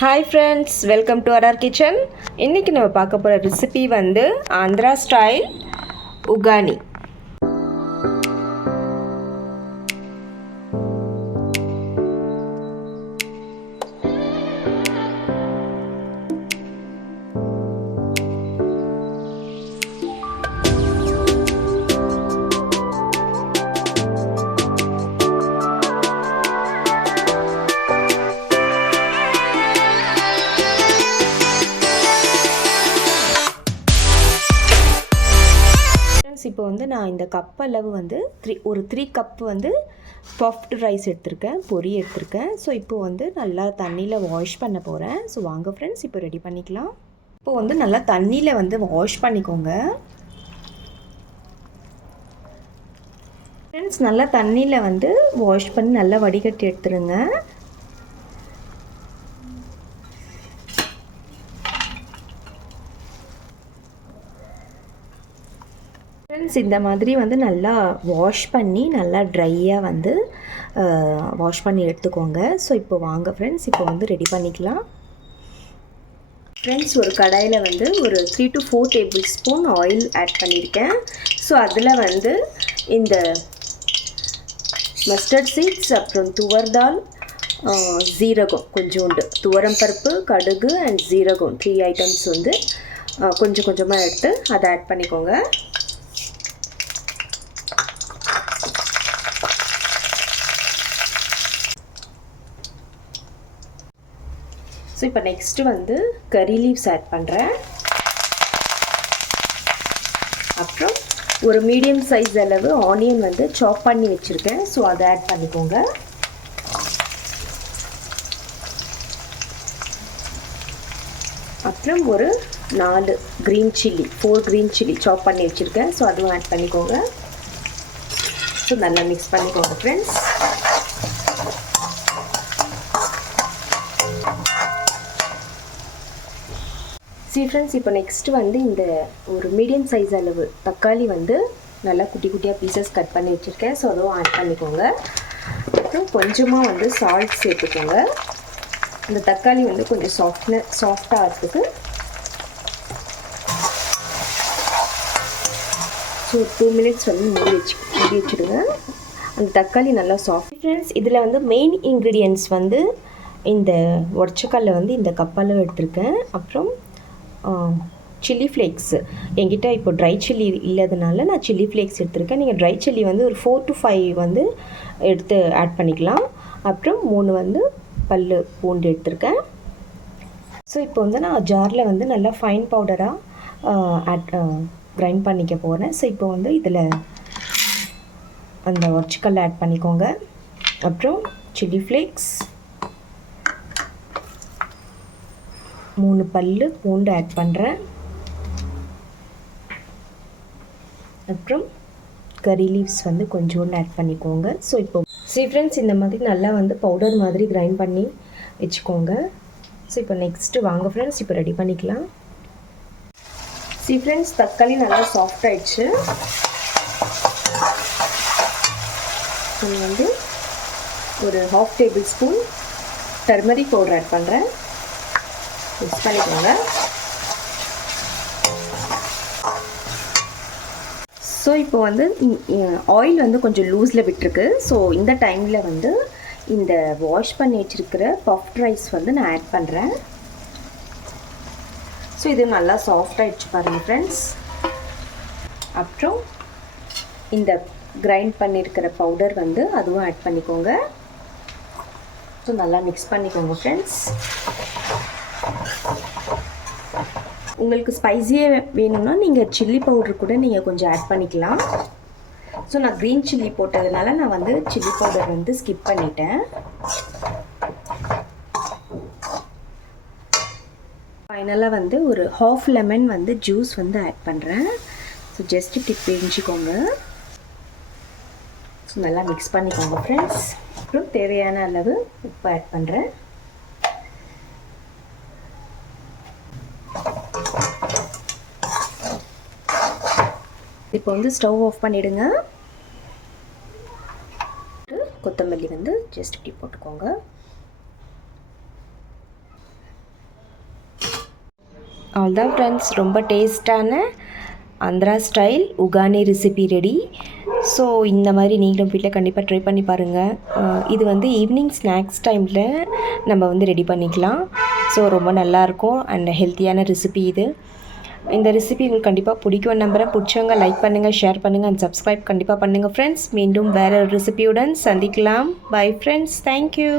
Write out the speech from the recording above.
Hi friends, welcome to RR kitchen. இன்றைக்கி நம்ம பார்க்க போகிற ரெசிபி வந்து ஆந்திரா ஸ்டைல் உகானி. இப்போ வந்து நான் இந்த கப் அளவு வந்து ஒரு 3 கப் வந்து பஃப்டு ரைஸ் எடுத்திருக்கேன், பொரி எடுத்திருக்கேன். ஸோ இப்போ வந்து நல்லா தண்ணியில் வாஷ் பண்ண போகிறேன். ஸோ வாங்க ஃப்ரெண்ட்ஸ், இப்போ ரெடி பண்ணிக்கலாம். இப்போ வந்து நல்லா தண்ணியில் வந்து வாஷ் பண்ணிக்கோங்க ஃப்ரெண்ட்ஸ். நல்லா தண்ணியில் வந்து வாஷ் பண்ணி நல்லா வடிகட்டி எடுத்துருங்க. ஃப்ரெண்ட்ஸ், இந்த மாதிரி வந்து நல்லா வாஷ் பண்ணி நல்லா ட்ரையாக வந்து வாஷ் பண்ணி எடுத்துக்கோங்க. ஸோ இப்போ வாங்க ஃப்ரெண்ட்ஸ், இப்போ வந்து ரெடி பண்ணிக்கலாம். ஃப்ரெண்ட்ஸ், ஒரு கடாயில் வந்து ஒரு 3 to 4 tablespoon oil add பண்ணியிருக்கேன். ஸோ அதில் வந்து இந்த மஸ்டர்ட் சீட்ஸ், அப்புறம் துவர் தால், ஜீரகம் கொஞ்சோண்டு, துவரம் பருப்பு, கடுகு அண்ட் ஜீரகம் 3 ஐட்டம்ஸ் வந்து கொஞ்சம் கொஞ்சமாக எடுத்து அதை ஆட் பண்ணிக்கோங்க. ஸோ இப்போ நெக்ஸ்ட்டு வந்து கறி லீவ்ஸ் ஆட் பண்ணுறேன். அப்புறம் ஒரு மீடியம் சைஸ் அளவு ஆனியன் வந்து சாப் பண்ணி வச்சுருக்கேன். ஸோ அதை ஆட் பண்ணிக்கோங்க. அப்புறம் ஒரு 4 க்ரீன் சில்லி, 4 க்ரீன் சில்லி சாப் பண்ணி வச்சுருக்கேன். ஸோ அதுவும் ஆட் பண்ணிக்கோங்க. ஸோ நல்லா மிக்ஸ் பண்ணிக்கோங்க ஃப்ரெண்ட்ஸ். ஃப்ரெண்ட்ஸ், இப்போ நெக்ஸ்ட்டு வந்து இந்த ஒரு மீடியம் சைஸ் அளவு தக்காளி வந்து நல்லா குட்டி குட்டியாக பீசஸ் கட் பண்ணி வச்சுருக்கேன். ஸோ அதுவும் ஆட் பண்ணிக்கோங்க. அப்புறம் கொஞ்சமாக வந்து சால்ட் சேர்த்துக்கோங்க. இந்த தக்காளி வந்து கொஞ்சம் சாஃப்டாக இருக்குது. ஸோ 2 மினிட்ஸ் வந்து மூடி வச்சுடுங்க. அந்த தக்காளி நல்லா சாஃப்ட். ஃப்ரெண்ட்ஸ், இதில் வந்து மெயின் இன்க்ரீடியன்ட்ஸ் வந்து இந்த உடச்சக்கல்லை வந்து இந்த கப்பளவு எடுத்திருக்கேன். அப்புறம் சில்லி ஃப்ளேக்ஸு என்கிட்ட இப்போ ட்ரை சில்லி இல்லாதனால நான் சில்லி ஃப்ளேக்ஸ் எடுத்திருக்கேன். நீங்கள் ட்ரை சில்லி வந்து ஒரு 4 to 5 வந்து எடுத்து ஆட் பண்ணிக்கலாம். அப்புறம் 3 வந்து பல்லு பூண்டு எடுத்திருக்கேன். ஸோ இப்போ வந்து நான் ஜாரில் வந்து நல்லா ஃபைன் பவுடராக கிரைண்ட் பண்ணிக்க போகிறேன். ஸோ இப்போ வந்து இதில் அந்த ஒர்ச்சிக்கல் ஆட் பண்ணிக்கோங்க. அப்புறம் சில்லி ஃப்ளேக்ஸ், 3 பல்லு பூண்டு ஆட் பண்ணுறேன். அப்புறம் கறி லீவ்ஸ் வந்து கொஞ்சோண்டு ஆட் பண்ணிக்கோங்க. ஸோ இப்போ ஃப்ரெண்ட்ஸ், இந்த மாதிரி நல்லா வந்து பவுடர் மாதிரி கிரைண்ட் பண்ணி வச்சுக்கோங்க. ஸோ இப்போ நெக்ஸ்ட்டு வாங்க ஃப்ரெண்ட்ஸ், இப்போ ரெடி பண்ணிக்கலாம். ஃப்ரெண்ட்ஸ், தக்காளி நல்லா சாஃப்ட் ஆயிடுச்சு. வந்து ஒரு 1/2 tablespoon turmeric powder add பண்ணுறேன். மிக்ஸ் பண்ணிக்கோங்க. ஸோ இப்போ வந்து ஆயில் வந்து கொஞ்சம் லூஸில் விட்டுருக்கு. ஸோ இந்த டைமில் வந்து இந்த வாஷ் பண்ணி வச்சுருக்கிற பஃப்ட் ரைஸ் வந்து நான் ஆட் பண்ணுறேன். ஸோ இது நல்லா சாஃப்ட் ஆகிடுச்சு பாருங்கள் ஃப்ரெண்ட்ஸ். அப்புறம் இந்த கிரைண்ட் பண்ணியிருக்கிற பவுடர் வந்து அதுவும் ஆட் பண்ணிக்கோங்க. ஸோ நல்லா மிக்ஸ் பண்ணிக்கோங்க ஃப்ரெண்ட்ஸ். உங்களுக்கு ஸ்பைஸியாக வேணும்னா நீங்கள் சில்லி பவுடர் கூட நீங்கள் கொஞ்சம் ஆட் பண்ணிக்கலாம். ஸோ நான் க்ரீன் சில்லி போட்டதுனால நான் வந்து சில்லி பவுடர் வந்து ஸ்கிப் பண்ணிட்டேன். ஃபைனலாக வந்து ஒரு 1/2 லெமன் வந்து ஜூஸ் வந்து ஆட் பண்ணுறேன். ஸோ ஜஸ்ட் இப்படி பிழிஞ்சிக்கோங்க. ஸோ நல்லா மிக்ஸ் பண்ணிக்கோங்க ஃப்ரெண்ட்ஸ். அப்புறம் தேவையான அளவு உப்பு ஆட் பண்ணுறேன். இப்போ வந்து ஸ்டவ் ஆஃப் பண்ணிவிடுங்க. கொத்தமல்லி வந்து ஜஸ்ட் இப்படி போட்டுக்கோங்க. அவ்வளோதான் ஃப்ரெண்ட்ஸ், ரொம்ப டேஸ்டான Andhra style uggani recipe ready. So இந்த மாதிரி நீங்களும் வீட்டில் கண்டிப்பாக ட்ரை பண்ணி பாருங்கள். இது வந்து ஈவினிங் ஸ்நாக்ஸ் டைமில் நம்ம வந்து ரெடி பண்ணிக்கலாம். ஸோ ரொம்ப நல்லாயிருக்கும் அண்ட் ஹெல்த்தியான ரெசிபி இது. இந்த ரெசிபி உங்களுக்கு கண்டிப்பாக பிடிக்கும் நம்புகிறேன். பிடிச்சவங்க லைக் பண்ணுங்கள், ஷேர் பண்ணுங்கள் அண்ட் சப்ஸ்கிரைப் கண்டிப்பாக பண்ணுங்கள் ஃப்ரெண்ட்ஸ். மீண்டும் வேறு ஒரு ரெசிபியுடன் சந்திக்கலாம். Bye friends, thank you.